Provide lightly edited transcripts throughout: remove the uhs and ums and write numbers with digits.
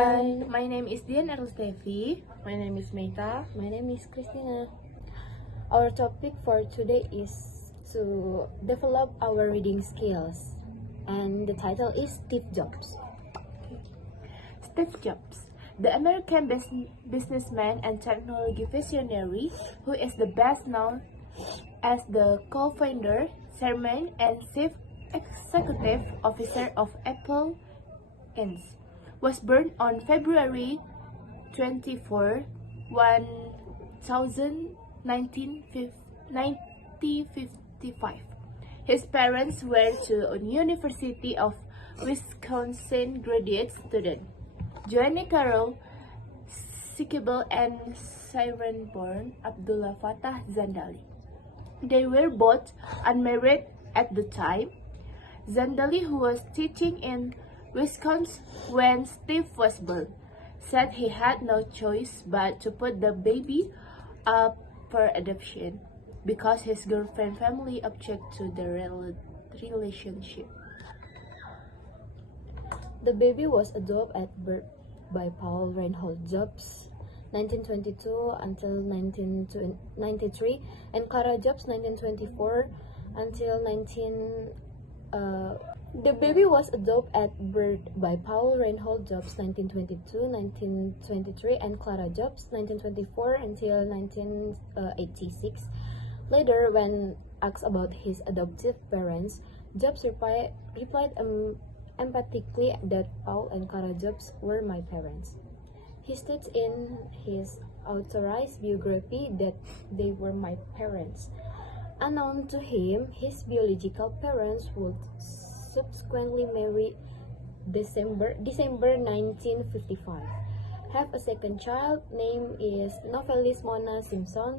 everyone, my name is Dian and Stevi. My name is Meitha. My name is Christina. Our topic for today is to develop our reading skills, and the title is Steve Jobs. Steve Jobs, the American businessman and technology visionary who is the best known as the co-founder, chairman, and chief executive officer of Apple Inc., was born on February 24, 1955. His parents were two University of Wisconsin graduate students, Joanne Carol Sikibel and Siren-born Abdullah Fattah Zandali. They were both unmarried at the time. Zandali, who was teaching in Wisconsin when Steve was born, said he had no choice but to put the baby up for adoption because his girlfriend family objected to the relationship. The baby was adopted at birth by Paul Reinhold Jobs, 1922 until 1993, and Clara Jobs, 1924 until The baby was adopted at birth by Paul Reinhold Jobs, 1922-1923, and Clara Jobs, 1924 until 1986. Later, when asked about his adoptive parents, Jobs replied emphatically that Paul and Clara Jobs were my parents. He states in his authorized biography that they were my parents. Unknown to him, his biological parents would subsequently marry December 1955. Have a second child, name is novelist Mona Simpson,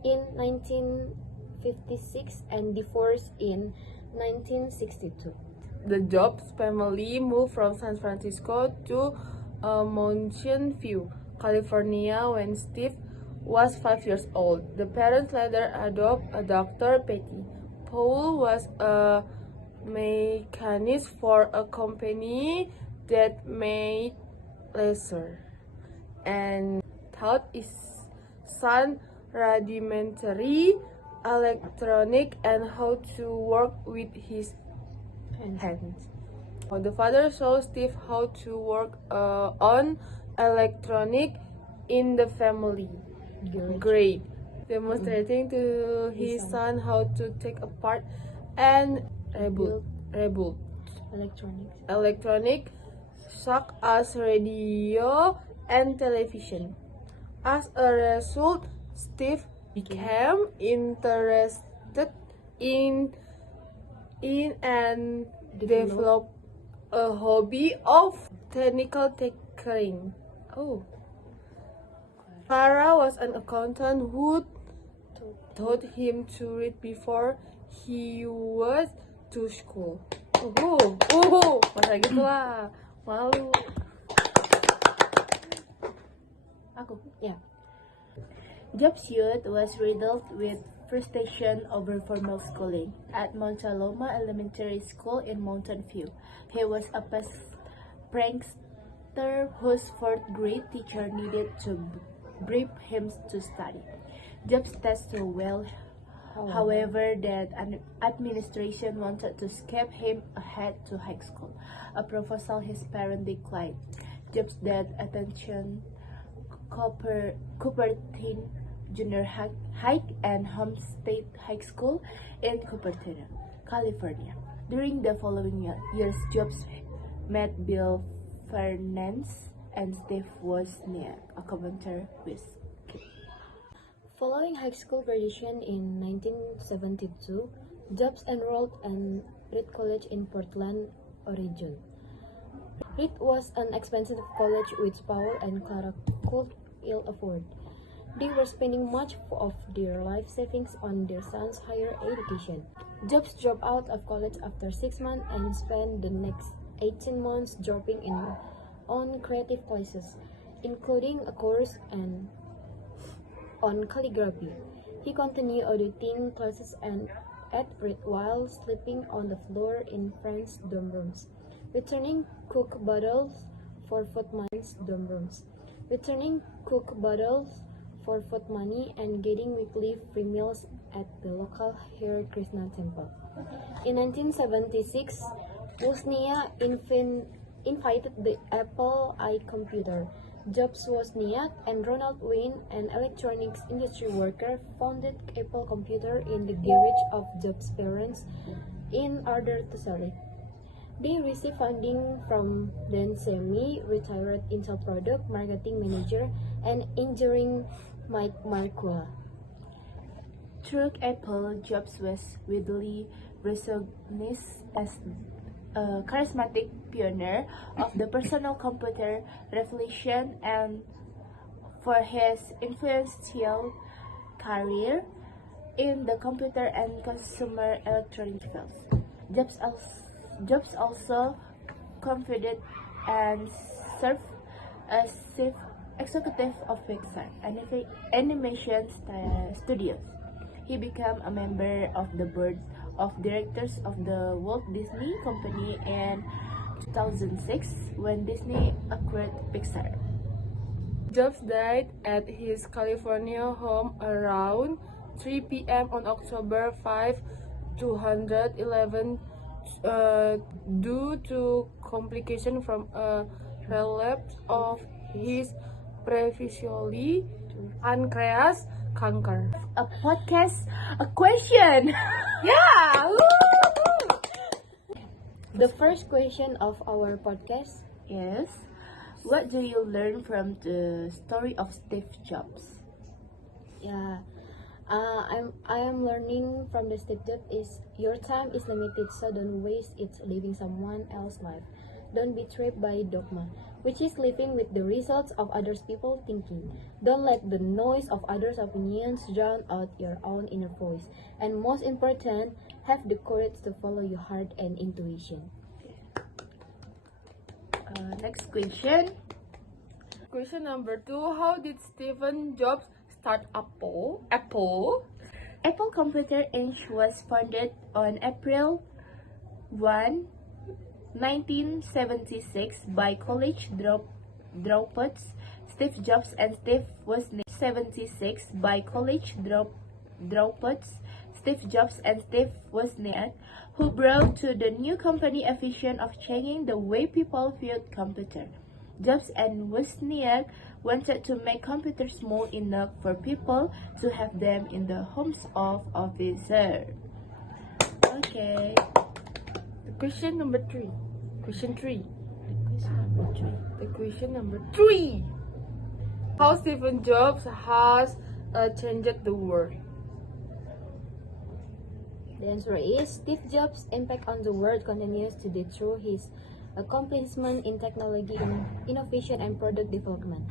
in 1956 and divorced in 1962. The Jobs family moved from San Francisco to Mountain View, California when Steve was 5 years old. The parents later adopted a Dr. Patty. Paul was a mechanist for a company that made laser and taught his son rudimentary electronic and how to work with his hands. The father showed Steve how to work on electronic in the family grade, demonstrating to his son how to take apart and rebuild electronic such as radio and television. As a result, Steve became interested in and developed a hobby of technical tinkering. Clara was an accountant who taught him to read before he was to school. Masa gitu lah, malu. Jobs' youth was riddled with frustration over formal schooling. At Montaloma Elementary School in Mountain View, he was a prankster whose fourth grade teacher needed to bribe him to study. Jobs tested well, however, that an administration wanted to skip him ahead to high school, a proposal his parents declined. Jobs then attended Cupertino Junior High and Homestead High School in Cupertino, California. During the following years, Jobs met Bill Fernandez and Steve Wozniak, a commentator with Kip. Following high school graduation in 1972, Jobs enrolled in Reed College in Portland, Oregon. Reed was an expensive college which Paul and Clara could ill afford. They were spending much of their life savings on their son's higher education. Jobs dropped out of college after 6 months and spent the next 18 months dropping in on creative classes, including a course on calligraphy. He continued auditing classes and at Reed while sleeping on the floor in friends' dorm rooms, returning cook bottles for footman's dorm rooms, returning cook bottles for food money, and getting weekly free meals at the local Hare Krishna temple. In 1976, Wozniak invited the Apple I computer. Jobs Wozniak and Ronald Wayne, an electronics industry worker, founded Apple Computer in the garage of Jobs' parents in order to sell it. They received funding from then semi-retired Intel product marketing manager and engineering Mike Markua. Through Apple, Jobs was widely recognized as a charismatic pioneer of the personal computer revolution and for his influential career in the computer and consumer electronics fields. Jobs also confided and served as chief executive of Pixar animation studios. He became a member of the board of directors of the Walt Disney Company in 2006 when Disney acquired Pixar. Jobs died at his California home around 3 p.m. on October 5, 2011 due to complications from a relapse of his previously pancreas cancer. A podcast, a question. Yeah! The first question of our podcast: Yes. What do you learn from the story of Steve Jobs? Yeah, I am learning from the Steve Jobs is your time is limited, so don't waste it living someone else's life. Don't be trapped by dogma, which is living with the results of others people thinking. Don't let the noise of others' opinions drown out your own inner voice. And most important, have the courage to follow your heart and intuition. Next question. Question number 2. How did Steve Jobs start Apple? Apple Computer Inc. was founded on April 1, 1976 by college dropouts Steve Jobs and Steve Wozniak. 76 by college dropouts Steve Jobs and Steve Wozniak, who brought to the new company a vision of changing the way people viewed computers. Jobs and Wozniak wanted to make computers small enough for people to have them in the homes of officers. Okay. Question number 3. Question 3. The question number 3. How Steve Jobs has changed the world? The answer is Steve Jobs' impact on the world continues today through his accomplishment in technology, innovation, and product development.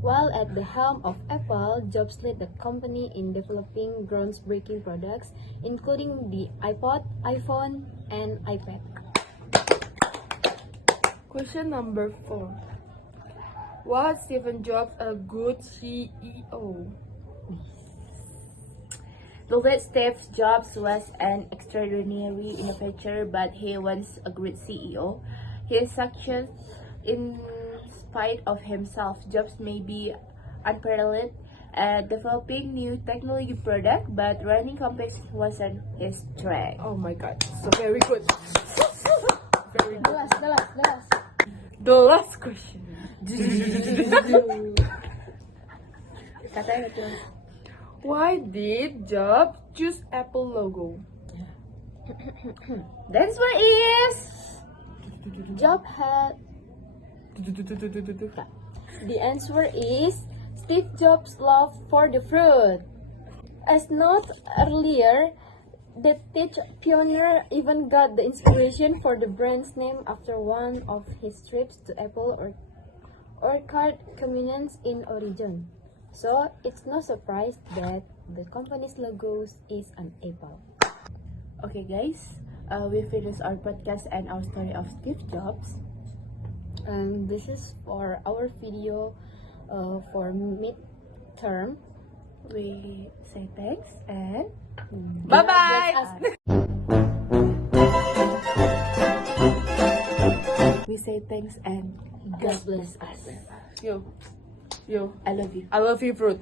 While at the helm of Apple, Jobs led the company in developing groundbreaking products, including the iPod, iPhone, and iPad. Question number 4. Was Steve Jobs a good CEO? The late Steve Jobs was an extraordinary innovator, but he was a great CEO. His success, in spite of himself, Jobs may be unparalleled at developing new technology products, but running companies wasn't his strength. Oh my god, so very good. Very good. The last question. Katanya betul. Why did Jobs choose Apple logo? The answer is Jobs had The answer is Steve Jobs' love for the fruit. As noted earlier, the tech pioneer even got the inspiration for the brand's name after one of his trips to Apple Orchard Communions in Oregon. So it's no surprise that the company's logo is an apple. Okay guys, we finished our podcast and our story of Steve Jobs. And this is for our video for midterm. We say thanks and Bye-bye! Just ask- We say thanks and God bless us. Yo, I love you. I love you, fruit.